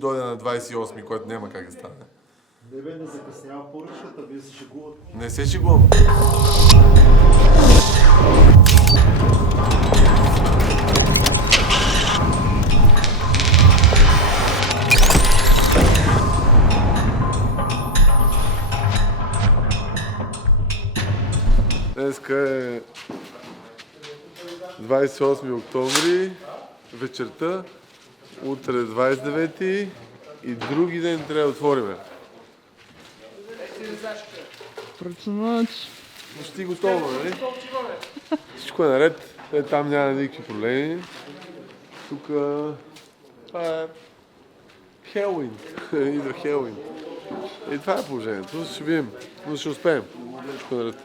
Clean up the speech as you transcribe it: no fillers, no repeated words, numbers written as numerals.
дойде на 28-ми, което няма как да стане. Не бе, не закъснява поръчката, вие се шегувате. Не се шегувам. Днеска е 28 октомври, вечерта, утре 29 и други ден трябва да отвориме. Прочноч. Почти готово, нали? Всичко е наред, там няма никакви проблеми. Тук това е Хелуин, идва Хелуин. И това е положението, ще видим, но ще успеем. Всичко е наред.